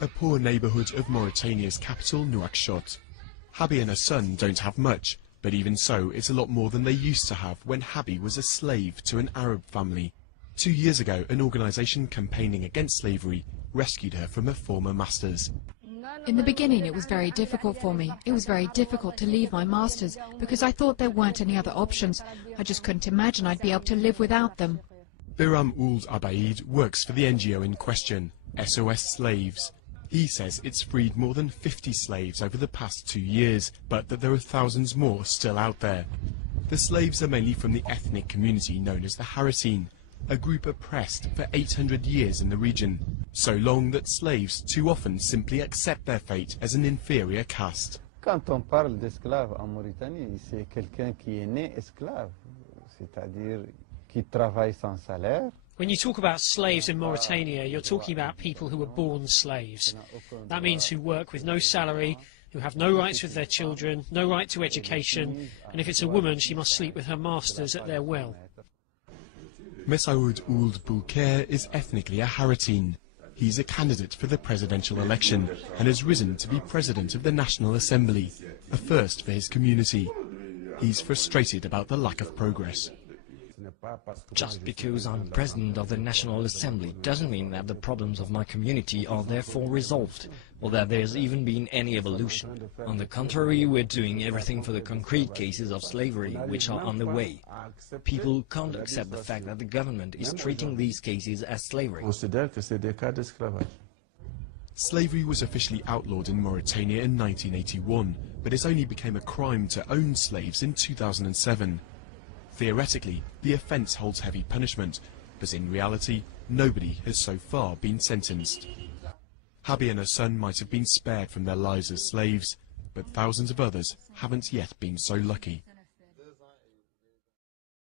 A poor neighbourhood of Mauritania's capital, Nouakchott. Habi and her son don't have much, but even so, it's a lot more than they used to have when Habi was a slave to an Arab family. 2 years ago, an organisation campaigning against slavery rescued her from her former masters. In the beginning, it was very difficult for me. It was very difficult to leave my masters because I thought there weren't any other options. I just couldn't imagine I'd be able to live without them. Biram Ould Abaid works for the NGO in question, SOS Slaves. He says it's freed more than 50 slaves over the past 2 years, but that there are thousands more still out there. The slaves are mainly from the ethnic community known as the Harratine, a group oppressed for 800 years in the region, so long that slaves too often simply accept their fate as an inferior caste. Quand on parle d'esclave en Mauritanie, c'est quelqu'un qui est né esclave, c'est-à-dire qui travaille sans salaire. When you talk about slaves in Mauritania, you're talking about people who were born slaves. That means who work with no salary, who have no rights with their children, no right to education, and if it's a woman, she must sleep with her masters at their will. Messaoud Ould Boulker is ethnically a Harratine. He's a candidate for the presidential election and has risen to be president of the National Assembly, a first for his community. He's frustrated about the lack of progress. Just because I'm president of the National Assembly doesn't mean that the problems of my community are therefore resolved, or that there's even been any evolution. On the contrary, we're doing everything for the concrete cases of slavery which are on the way. People can't accept the fact that the government is treating these cases as slavery. Slavery was officially outlawed in Mauritania in 1981, but it only became a crime to own slaves in 2007. Theoretically, the offence holds heavy punishment, but in reality, nobody has so far been sentenced. Habi and her son might have been spared from their lives as slaves, but thousands of others haven't yet been so lucky.